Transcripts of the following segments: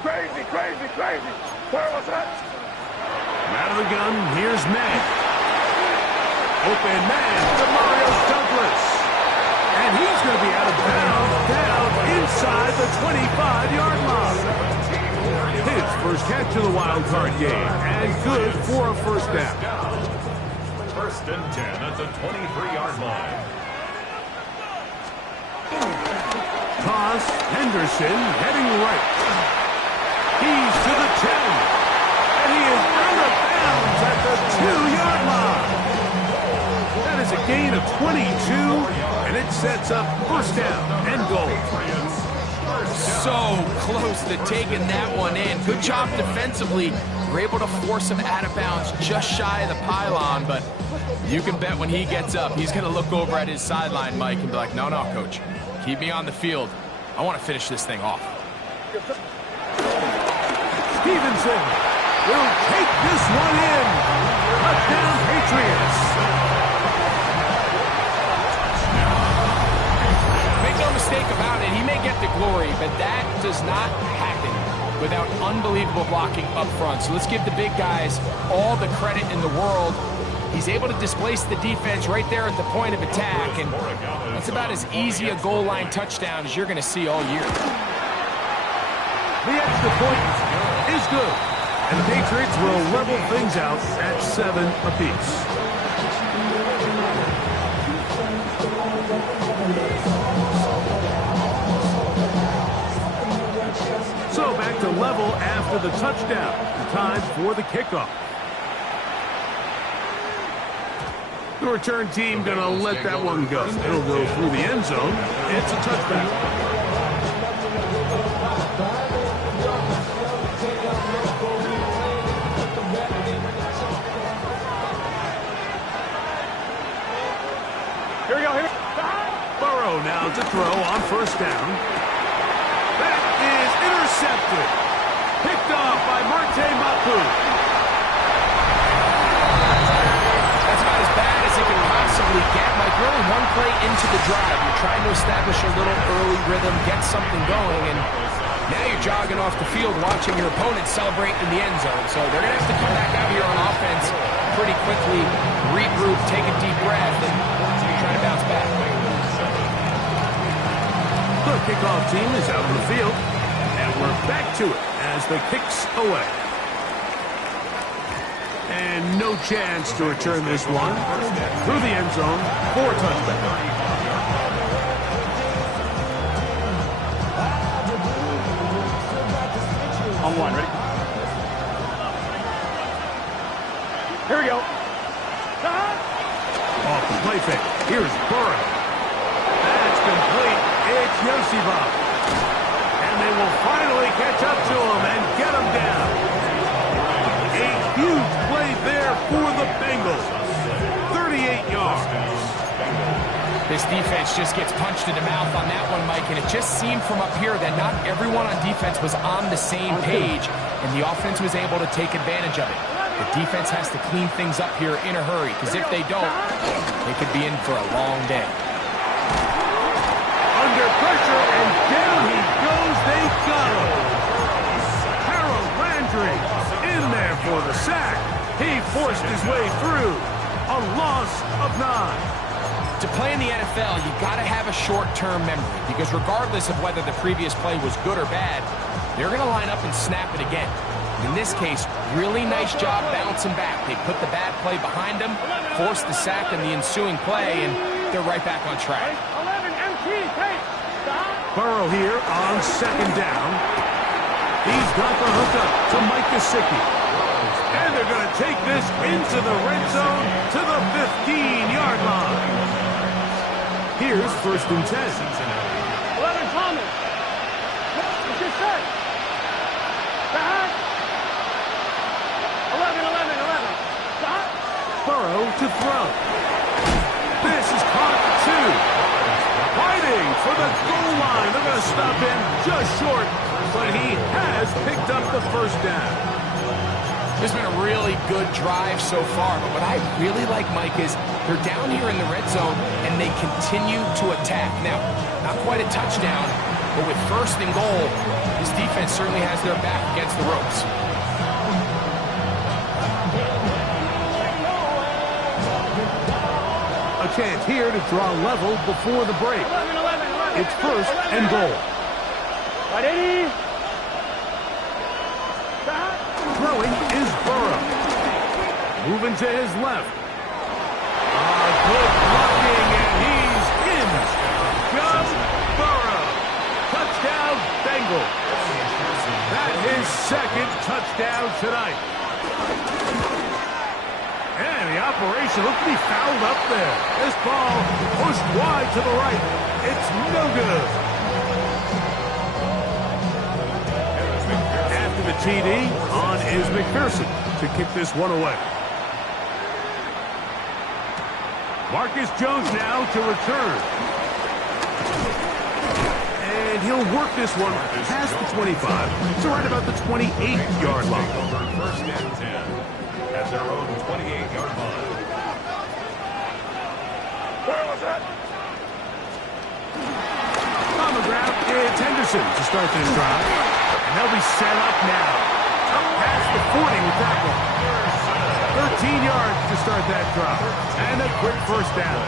Crazy, crazy, crazy. What's that? Out of the gun, here's May. Open man to Mario Douglas. And he's going to be out of bounds, down inside the 25-yard line. His first catch of the wild card game, and good for a first down. First and 10 at the 23-yard line. Toss, Henderson heading right. He's to the 10. And he is out of bounds at the 2-yard line. That is a gain of 22, and it sets up first down and goal. So close to taking that one in. Good job defensively. We're able to force him out of bounds just shy of the pylon, but you can bet when he gets up, he's going to look over at his sideline, Mike, and be like, no, no, coach, keep me on the field. I want to finish this thing off. Stevenson will take this one in. Touchdown, Patriots. Make no mistake about it, he may get the glory, but that does not happen without unbelievable blocking up front. So let's give the big guys all the credit in the world. He's able to displace the defense right there at the point of attack, and that's about as easy a goal line touchdown as you're going to see all year. The extra point is good, and the Patriots will level things out at 7 apiece. So back to level after the touchdown. Time for the kickoff. The return team going to let that one go. It'll go through the end zone. It's a touchback. Here we go, here we go. Burrow now to throw on first down. That is intercepted. Picked off by Marte Mapu. That's about as bad as it can possibly get. Like, we're only one play into the drive. You're trying to establish a little early rhythm, get something going, and now you're jogging off the field watching your opponent celebrate in the end zone. So they're going to have to come back out here on offense pretty quickly, regroup, take a deep breath, and try to bounce back. The kickoff team is out on the field, and we're back to it as the kick's away. And no chance to return this one through the end zone for a touchback. On one, ready? Here we go. Off the play fake. Here's Burrow. That's complete. It's Yosibov. And they will finally catch up to him and get him down. A huge play there for the Bengals. 38 yards. This defense just gets punched in the mouth on that one, Mike, and it just seemed from up here that not everyone on defense was on the same page, and the offense was able to take advantage of it. The defense has to clean things up here in a hurry, because if they don't, they could be in for a long day. Under pressure, and down he goes. They got him. Harold Landry in there for the sack. He forced his way through. A loss of 9. To play in the NFL, you got to have a short-term memory, because regardless of whether the previous play was good or bad, they're going to line up and snap it again. In this case, really nice job bouncing back. They put the bad play behind them, forced the sack in the ensuing play, and they're right back on track. Burrow here on second down. He's got the hookup to Mike Gesicki. And they're going to take this into the red zone to the 15-yard line. Here's first and 10. 11 Thomas. What's your set? Back. 11. Stop. Burrow to throw. This is caught 2. Fighting for the goal line. They're going to stop him just short, but he has picked up the first down. This has been a really good drive so far, but what I really like, Mike, is they're down here in the red zone, and they continue to attack. Now, not quite a touchdown, But with first and goal, this defense certainly has their back against the ropes. A chance here to draw level before the break. 11. It's first and goal. Right, 80. Throwing is Burrow. Moving to his left. Good blocking, and he's in. Go Burrow. Touchdown, Bengals. That's his second touchdown tonight. And the operation looks to be fouled up there. This ball pushed wide to the right. It's no good. After the TD, on is McPherson to kick this one away. Marcus Jones now to return. And he'll work this one past the 25 to right about the 28-yard line. First and 10 at their own 28-yard line. Where was that? On the ground, it's Henderson to start this drive. And they'll be set up now. Up past the 40 with that one. 13 yards to start that drive. And a quick first down.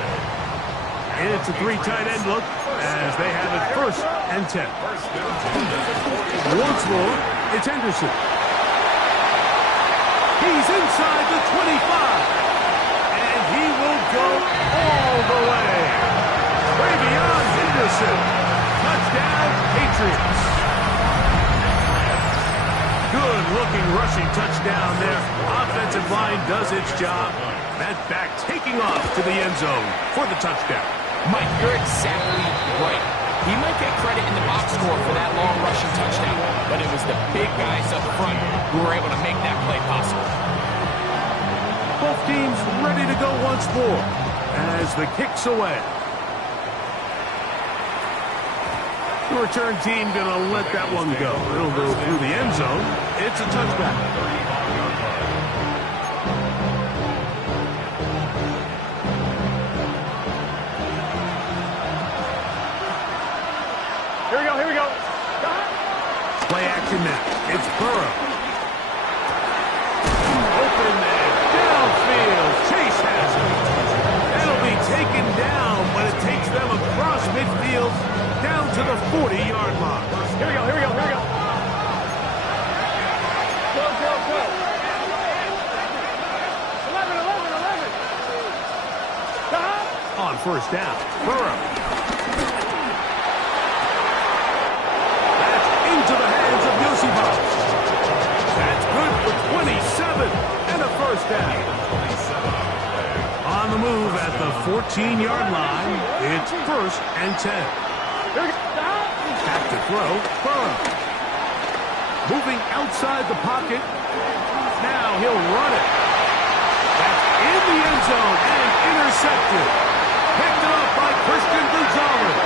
It's a three tight end look as they have it first and 10. Once more, it's Henderson. He's inside the 25. And he will go all the way. Way beyond Henderson. Touchdown, Patriots. Good-looking rushing touchdown there. Offensive line does its job. That back taking off to the end zone for the touchdown. Mike, you're exactly right. He might get credit in the box score for that long rushing touchdown, but it was the big guys up front who were able to make that play possible. Both teams ready to go once more as the kick's away. The return team going to let that one go. It'll go through the end zone. It's a touchback. Here we go. Play action now. It's Burrow. Open man. Downfield. Chase has it. That'll be taken down, but it takes them across midfield down to the 40-yard line. Here we go. Go. 11. On first down, Burrow. That's into the hands of Yosibas. That's good for 27 and a first down. On the move at the 14-yard line, it's first and 10. Back to throw, Burrow. Moving outside the pocket. Now he'll run it. That's in the end zone and intercepted. Picked up by Christian Gonzalez.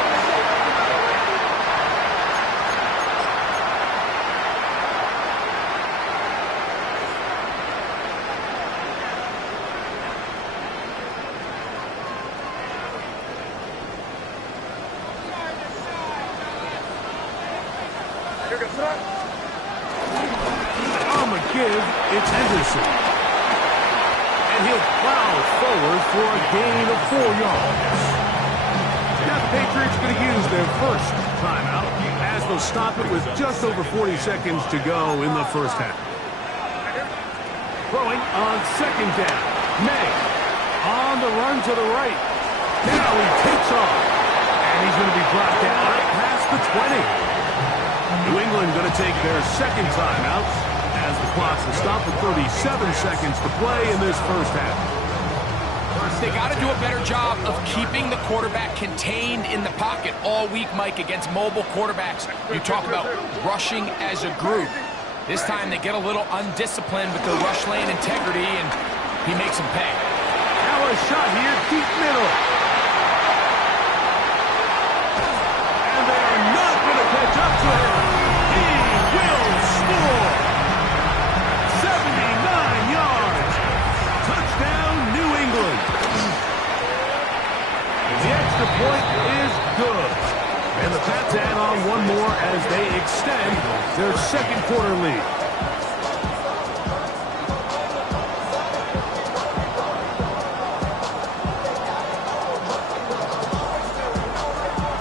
On the give, it's Henderson. And he'll plow forward for a gain of 4 yards. Now the Patriots going to use their first timeout as they'll stop it with just over 40 seconds to go in the first half. Throwing on second down. May on the run to the right. Now he takes off. And he's going to be brought down past the 20. New England going to take their second timeout as the clock will stop with 37 seconds to play in this first half. They got to do a better job of keeping the quarterback contained in the pocket all week, Mike, against mobile quarterbacks. You talk about rushing as a group. This time they get a little undisciplined with their rush lane integrity, and he makes them pay. Now a shot here, deep middle. And they are not going to catch up to him. He will score. 79 yards. Touchdown, New England. The extra point is good. And the Pats add on one more second quarter lead.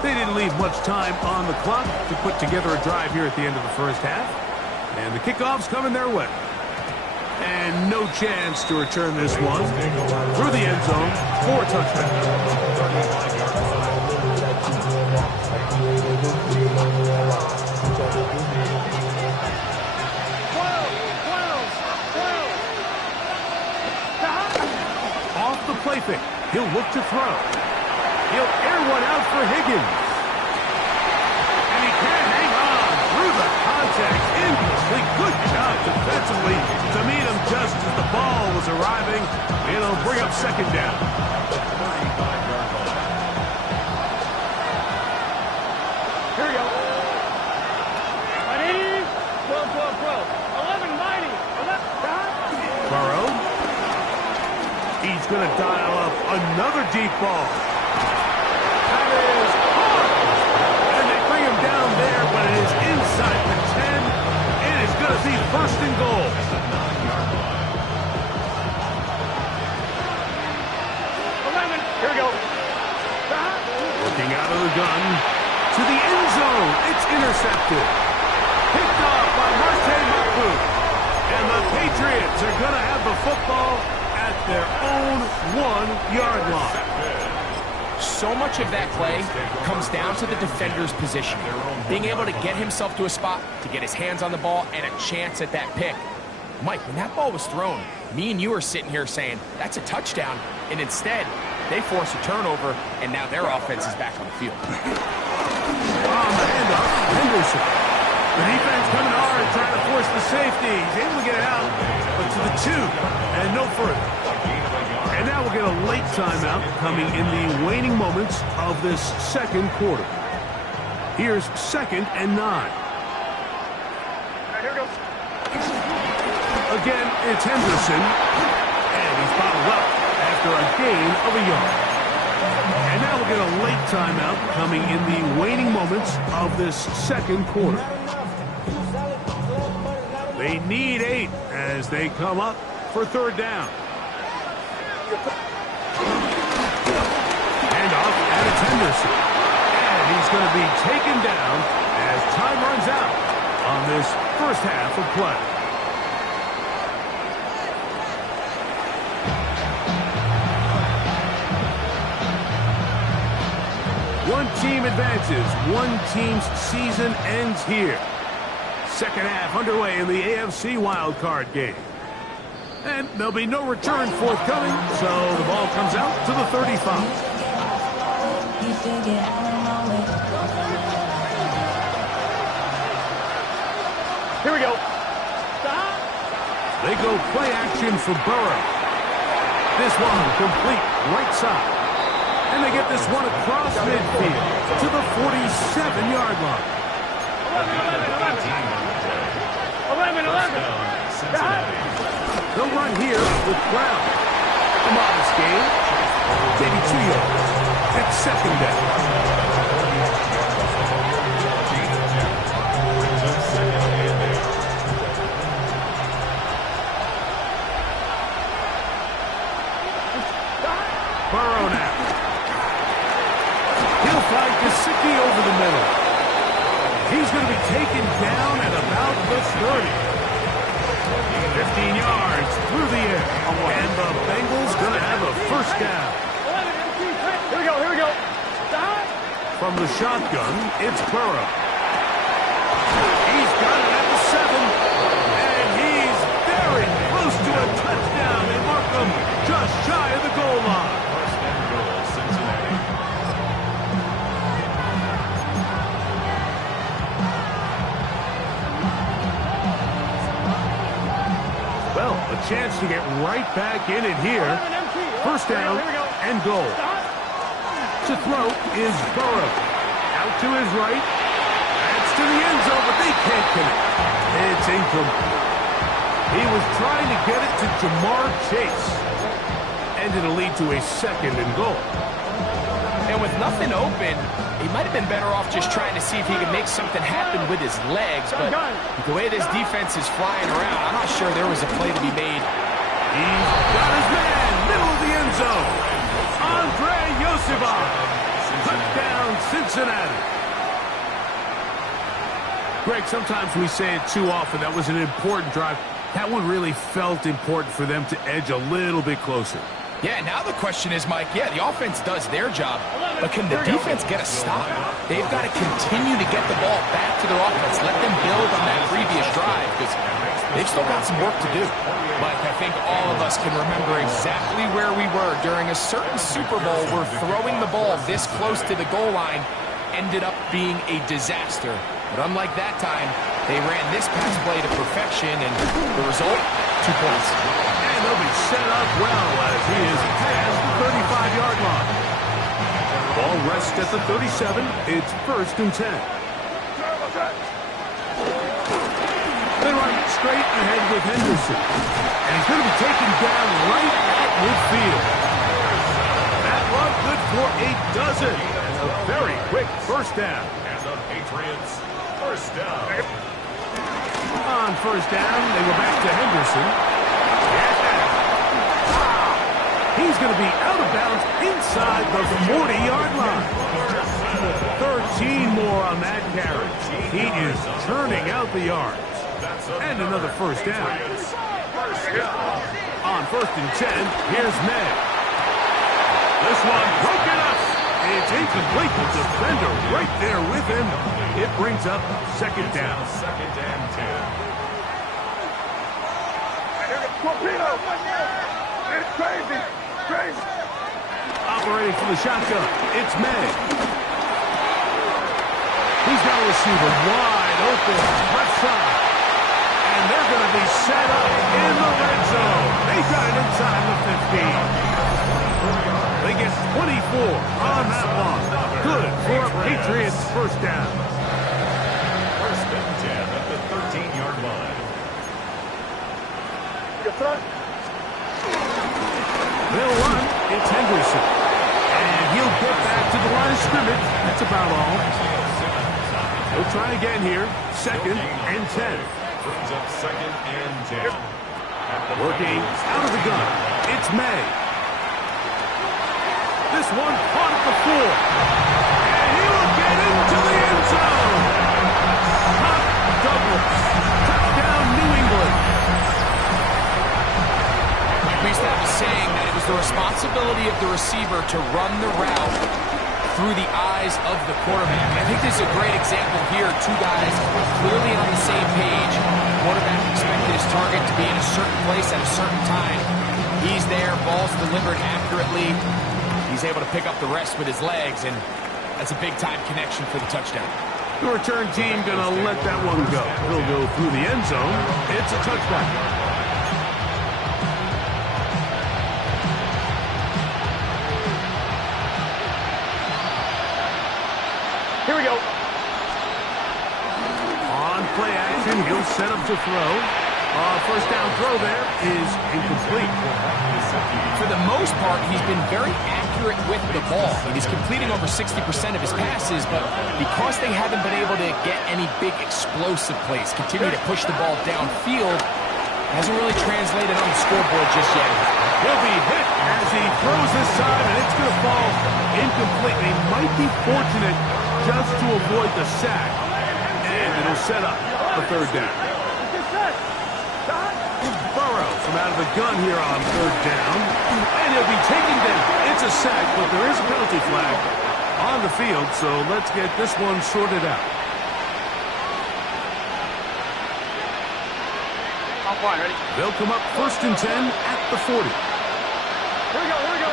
They didn't leave much time on the clock to put together a drive here at the end of the first half. And the kickoff's coming their way. And no chance to return this one through the end zone for a touchdown. Off the play fake. He'll look to throw. He'll air one out for Higgins. And he can't hang on through the contact. Incomplete. Good job defensively to meet him just as the ball was arriving. It'll bring up second down. Here we go. 180, 12, 12, 12. 11, 90, 11, Burrow. He's going to dial up another deep ball. That is hard. And they bring him down there, but it is inside the 10. It is going to be first and goal. 11. Here we go. Looking out of the gun to the end zone. It's intercepted. Picked off by Marte Mapu. And the Patriots are going to have the football at their own 1-yard line. So much of that play comes down to the defender's position. Being able to get himself to a spot, to get his hands on the ball, and a chance at that pick. Mike, when that ball was thrown, me and you are sitting here saying, that's a touchdown. And instead, they force a turnover, and now their offense is back on the field. On the handoff, Henderson. The defense coming hard, trying to force the safety. He's able to get it out, but to the 2, and no further. And now we'll get a late timeout coming in the waning moments of this second quarter. Here's 2nd and 9. All right, here we go. Again, it's Henderson. And he's bottled up after a gain of a yard. And now we'll get a late timeout coming in the waning moments of this second quarter. They need 8 as they come up for third down. Handoff, and it's Henderson. And he's going to be taken down as time runs out on this first half of play. One team advances. One team's season ends here. Second half underway in the AFC wildcard game. And there'll be no return forthcoming, so the ball comes out to the 35. Here we go. They go play action for Burrow. This one complete right side. And they get this one across midfield to the 47-yard line. 11. They'll run here with Brown. A modest gain. Maybe 2 yards. It's second down. Burrow now. He'll find Gesicki over the middle. He's going to be taken down at about the 30. 15 yards through the air. And the Bengals going to have a first down. Here we go. From the shotgun, it's Burrow. He's got it at the 7. And he's very close to a touchdown. They mark him just shy of the goal line. First and goal, Cincinnati. Well, a chance to get right back in it here. First down and goal. To throw is Burrow. Out to his right. That's to the end zone, but they can't connect. It's incomplete. He was trying to get it to Jamar Chase. And it'll lead to a second and goal. And with nothing open, he might have been better off just trying to see if he could make something happen with his legs. But the way this defense is flying around, I'm not sure there was a play to be made. He's got his man, middle of the end zone. Andre Yosifov. Touchdown, Cincinnati. Greg, sometimes we say it too often. That was an important drive. That one really felt important for them to edge a little bit closer. Yeah, now the question is, Mike, yeah, the offense does their job, but can the defense get a stop? They've got to continue to get the ball back to their offense. Let them build on that previous drive, because they've still got some work to do. Mike, I think all of us can remember exactly where we were during a certain Super Bowl where throwing the ball this close to the goal line ended up being a disaster. But unlike that time, they ran this pass play to perfection, and the result, 2 points. And they'll be set up well as he is past the 35-yard line. Ball rests at the 37. It's 1st and 10. They run straight ahead with Henderson. And he's going to be taken down right at midfield. That run good for a dozen. And a very quick first down. And the Patriots, first down. On first down, they go back to Henderson. He's going to be out of bounds inside the 40-yard line. 13 more on that carry. He is turning out the yards. And another first down. On 1st and 10, here's May. This one broken up. It's incomplete. The defender right there with him. It brings up 2nd down. 2nd and 10. Torpedo! It's crazy! Crazy! Operating for the shotgun. It's May. He's got a receiver wide open. Left side. And they're going to be set up in the red zone. They got it inside the 15. They get 24 on that one. Good for a Patriots first down. 1st and 10 at the 13-yard line. They'll run. It's Henderson. And he'll get back to the line of scrimmage. That's about all. They'll try again here. 2nd and 10. Brings up 2nd and 10. Working out of the gun. It's May. This one caught at the 4. And he will get into the end zone. Top Douglas. Touchdown, New England. We used to have a saying that it was the responsibility of the receiver to run the route through the eyes of the quarterback. And I think this is a great example here. 2 guys clearly on the same page. Quarterback expected his target to be in a certain place at a certain time. He's there, ball's delivered accurately. He's able to pick up the rest with his legs, and that's a big-time connection for the touchdown. The return team going to let that one go. He'll go through the end zone. It's a touchdown. Here we go. On play action, he'll set up to throw. First down throw there is incomplete. For the most part, he's been very accurate with the ball. He's completing over 60% of his passes, but because they haven't been able to get any big explosive plays, continue to push the ball downfield, hasn't really translated on the scoreboard just yet. He'll be hit as he throws this time, and it's going to fall incomplete. They might be fortunate just to avoid the sack, and it'll set up the 3rd down. Burrow from out of the gun here on 3rd down, and he'll be taken down. It's a sack, but there is a penalty flag on the field, so let's get this one sorted out. I'm fine, ready? They'll come up 1st and 10 at the 40. Here we go, here we go.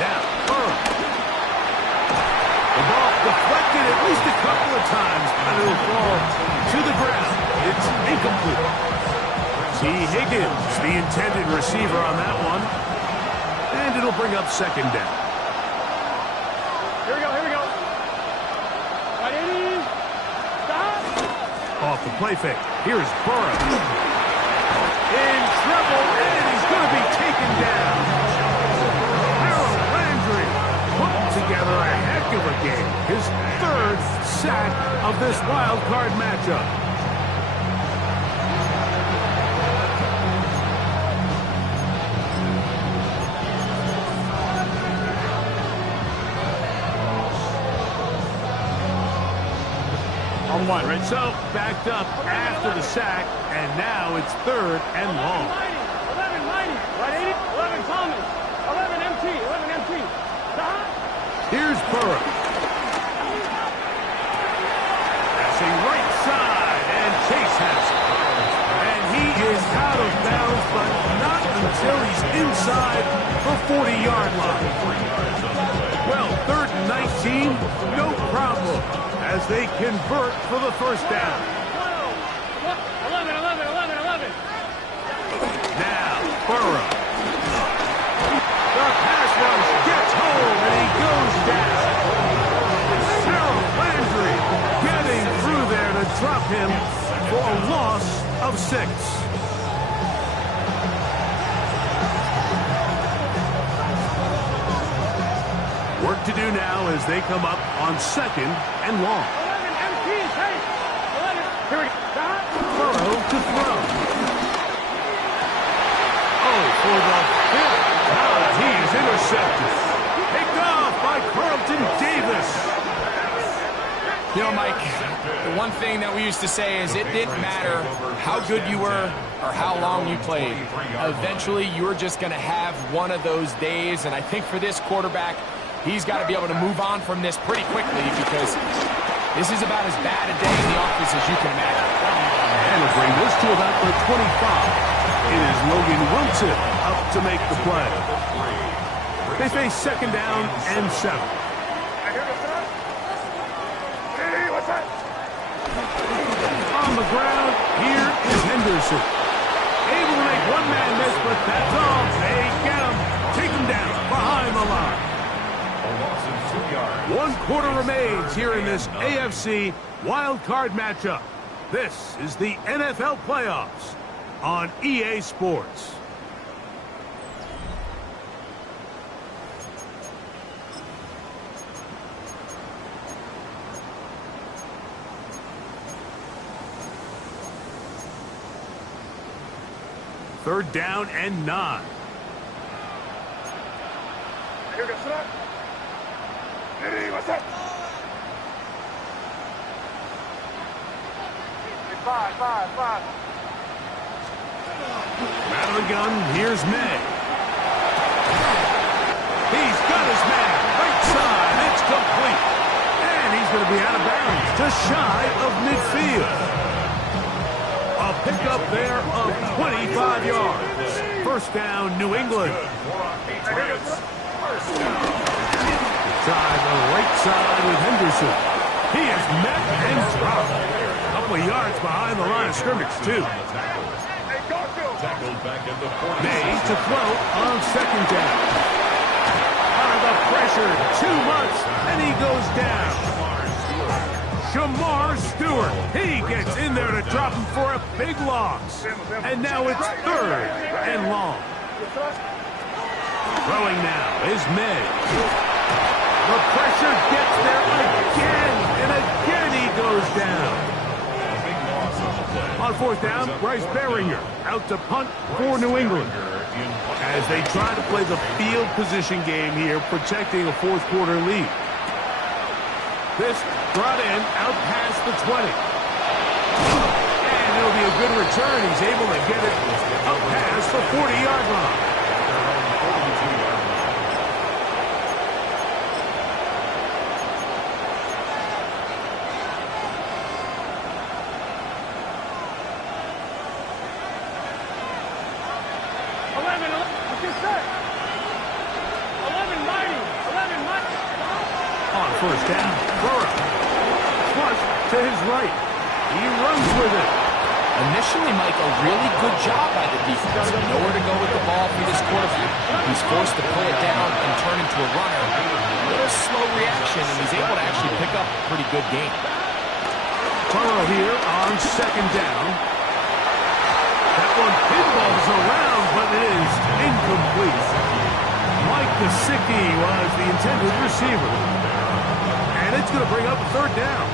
Now, Burrow. The ball deflected at least a couple of times, but it'll fall to the ground. It's incomplete. T. Higgins, the intended receiver on that one. And it'll bring up 2nd down. Here we go, here we go. Ready? Stop. Off the play fake. Here's Burrow. In trouble, and he's going to be taken down. Harold Landry put together a heck of a game. His third sack of this wild card matchup. On one. Rizzo backed up after the sack, and now it's third and long. 11 mighty. Right 80. 11 Thomas. 11 MT. 11 MT. Here's Burrow. Passing right side, and Chase has it. And he is out of bounds, but not until he's inside the 40-yard line. Well, third and 19, no problem, as they convert for the first down. 11, 11, 11, 11. Now, Burrow. The pass rush gets home, and he goes down. Sarah Landry getting through there to drop him for a loss of 6. Work to do now as they come up on second and long. 11 MT. Hey. 11. Here we go. Burrow to throw. Oh, for the fifth time, he is intercepted. Picked off by Carlton Davis. You know, Mike, the one thing that we used to say is it didn't matter how good you were or how long you played. Eventually, you were just going to have one of those days, and I think for this quarterback, he's got to be able to move on from this pretty quickly because this is about as bad a day in the office as you can imagine. And will bring this to about the 25. It is Logan Wilson up to make the play. They face second down and 7. On the ground, here is Henderson. Able to make one man miss, but that's all. They get him. Take him down behind the line. 1 quarter remains here in this AFC wild card matchup. This is the NFL playoffs on EA Sports. Third down and 9. Here goes it. What's that? 5. Out of the gun, here's May. He's got his man. Right side, it's complete. And he's going to be out of bounds to shy of midfield. A pickup there of 25 yards. First down, New England. Try the right side with Henderson. He is met and dropped. A couple of yards behind the line of scrimmage, too. May to throw on second down. Under the pressure, too much, and he goes down. Shamar Stewart, he gets in there to drop him for a big loss. And now it's third and long. Throwing now is May. The pressure gets there again, and again he goes down. On fourth down, Bryce Behringer out to punt for New England. As they try to play the field position game here, protecting a fourth quarter lead. This brought in out past the 20. And it'll be a good return. He's able to get it up past the 40-yard line. First down, Burrow. Flush to his right. He runs with it. Initially, Mike, a really good job by the defense. Nowhere to go with the ball for this quarterback. He's forced to pull it down and turn into a runner. A little slow reaction, and he's able to actually pick up a pretty good game. Burrow here on second down. That one pinballs around, but it is incomplete. Mike Gesicki was the intended receiver. And it's going to bring up a third down.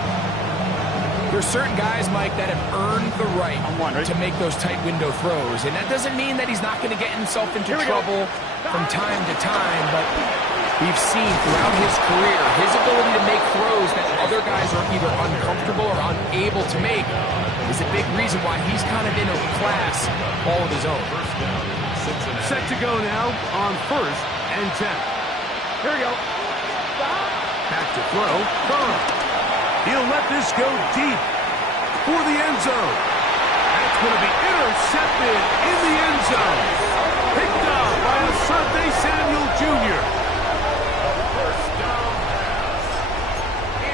There's certain guys, Mike, that have earned the right to make those tight window throws. And that doesn't mean that he's not going to get himself into trouble from time to time, but we've seen throughout his career his ability to make throws that other guys are either uncomfortable or unable to make is a big reason why he's kind of in a class all of his own. Set to go now on 1st and 10. Here we go. Back to throw. Burrow. He'll let this go deep for the end zone. That's going to be intercepted in the end zone. Picked up by Asante Samuel Jr. First down pass.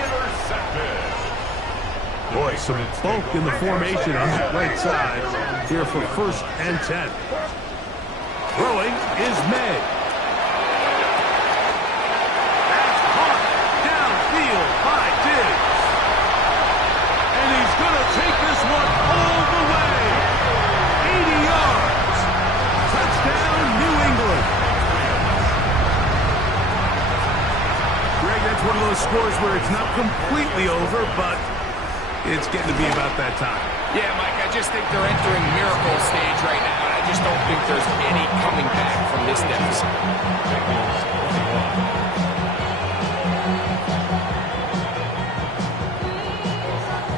Intercepted. Boy, some bulk in the formation on that right side here for 1st and 10. Throwing is May. That's caught downfield by Diggs. And he's going to take this one all the way. 80 yards. Touchdown, New England. Greg, that's one of those scores where it's not completely over, but it's getting to be about that time. Yeah, Mike, I just think they're entering miracle stage right now, and I just don't think there's any coming back from this deficit.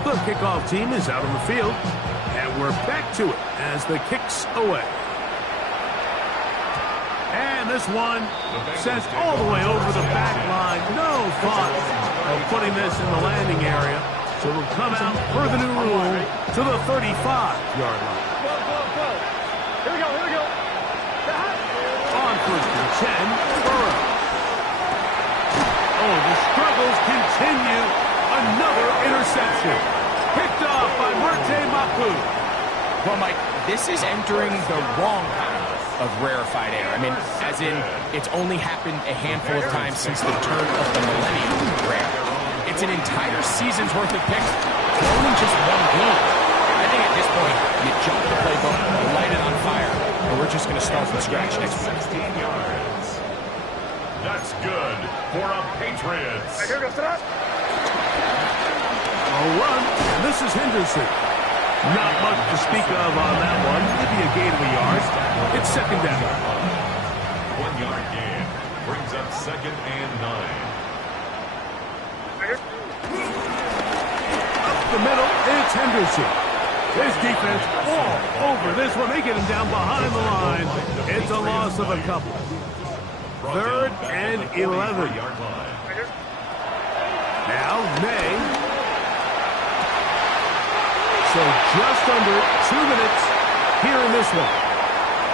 The kickoff team is out on the field, and we're back to it as the kick's away. And this one sent all the way over the back line. No thought of putting this in the landing area. So it'll come out per the new rule to the 35-yard line. Here we go, here we go. On 1st and 10, Burrow. Oh, the struggles continue. Another interception. Picked off by Marte Mapu. Well, Mike, this is entering the wrong kind of rarefied air. I mean, as in, it's only happened a handful of times since the turn of the millennium. Rare. It's an entire season's worth of picks thrown in just one game. I think at this point, you jump the playbook, you light it on fire, and we're just going to start from scratch next week. 16 yards. That's good for a Patriots. Here we go. A run, and this is Henderson. Not much to speak of on that one. Maybe a gain of a yard. It's 2nd down. 1 yard gain brings up 2nd and 9. Up the middle, it's Henderson. His defense all over this one. They get him down behind the line. It's a loss of a couple. 3rd and 11. Now May. So just under 2 minutes here in this one.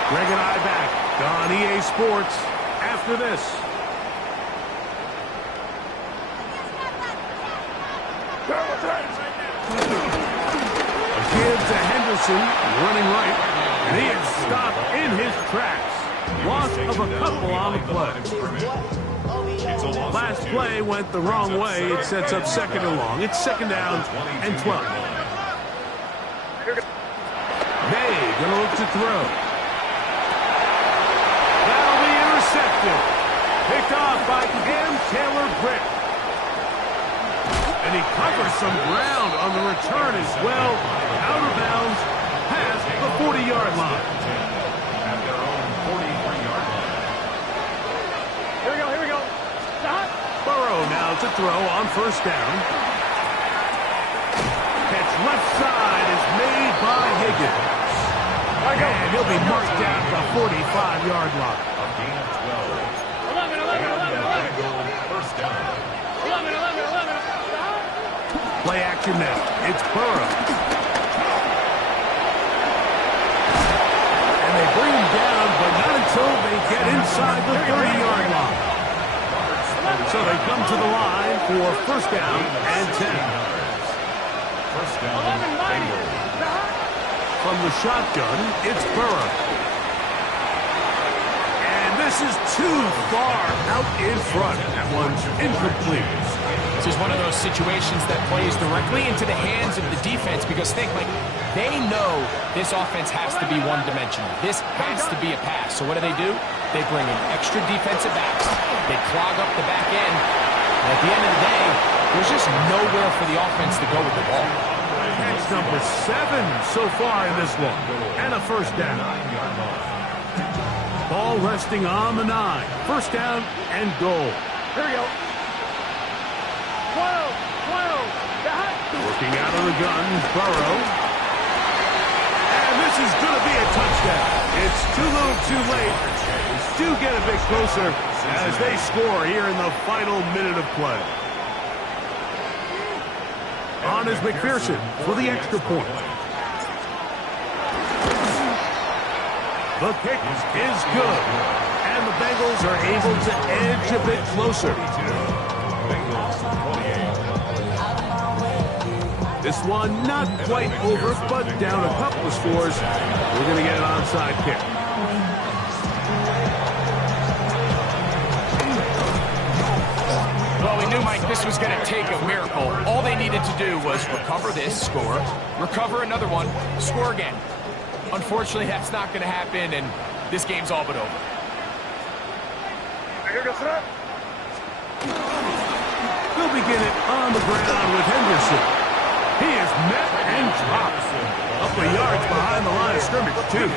Greg and I back on EA Sports after this. Give to Henderson, running right, and he is stopped in his tracks. Loss of a couple on the play. Last play went the wrong way. It sets up 2nd and long. It's 2nd down and 12. May gonna look to throw. That'll be intercepted. Picked off by Cam Taylor-Britt. And he covers some ground on the return as well. Out of bounds, past the 40-yard line. At their own 43-yard line. Here we go, here we go. Burrow now to throw on 1st down. Catch left side is made by Higgins. And he'll be marked down at the 45-yard line. A gain of 12. 11. First down. 11. Play action now. It's Burrow. And they bring him down, but not until they get inside the 30-yard line. So they come to the line for 1st down and 10. First down. Bengals. From the shotgun, it's Burrow. And this passes too far out in front. That one's incomplete. This is one of those situations that plays directly into the hands of the defense because think, like, they know this offense has to be one-dimensional. This has to be a pass. So what do? They bring in extra defensive backs. They clog up the back end. And at the end of the day, there's just nowhere for the offense to go with the ball. Catch number 7 so far in this one. And a first down. Ball resting on the 9. First down and goal. Here we go. 12. Working out of the gun, Burrow. And this is going to be a touchdown. It's too little too late. Do get a bit closer as they score here in the final minute of play. On is McPherson for the extra point. The kick is good. And the Bengals are able to edge a bit closer. This one not quite over, but down a couple of scores. We're going to get an onside kick. Well, we knew, Mike, this was going to take a miracle. All they needed to do was recover this, score, recover another one, score again. Unfortunately, that's not going to happen, and this game's all but over. They'll begin it on the ground with Henderson. He is met and dropped. Couple of yards behind the line of scrimmage, too.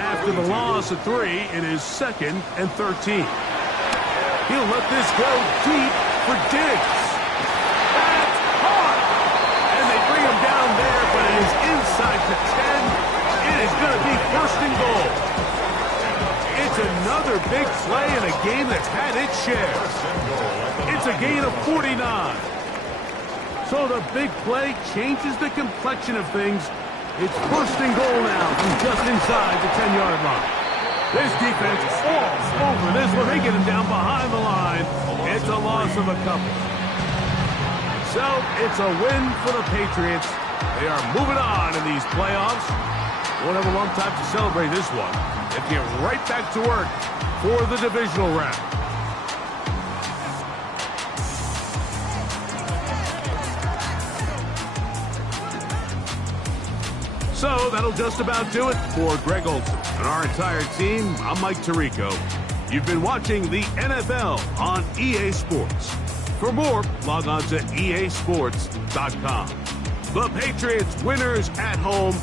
After the loss of 3, it is 2nd and 13. He'll let this go deep for Diggs. That's hard. And they bring him down there, but it is inside the 10. It is going to be 1st and goal. It's another big play in a game that's had its share. It's a gain of 49. So the big play changes the complexion of things. It's 1st and goal now from just inside the 10-yard line. This defense all over this one. They get him down behind the line. It's a loss of a couple. So it's a win for the Patriots. They are moving on in these playoffs. Won't have a long time to celebrate this one. They get right back to work for the divisional round. So that'll just about do it for Greg Olson and our entire team. I'm Mike Tirico. You've been watching the NFL on EA Sports. For more, log on to easports.com. The Patriots winners at home.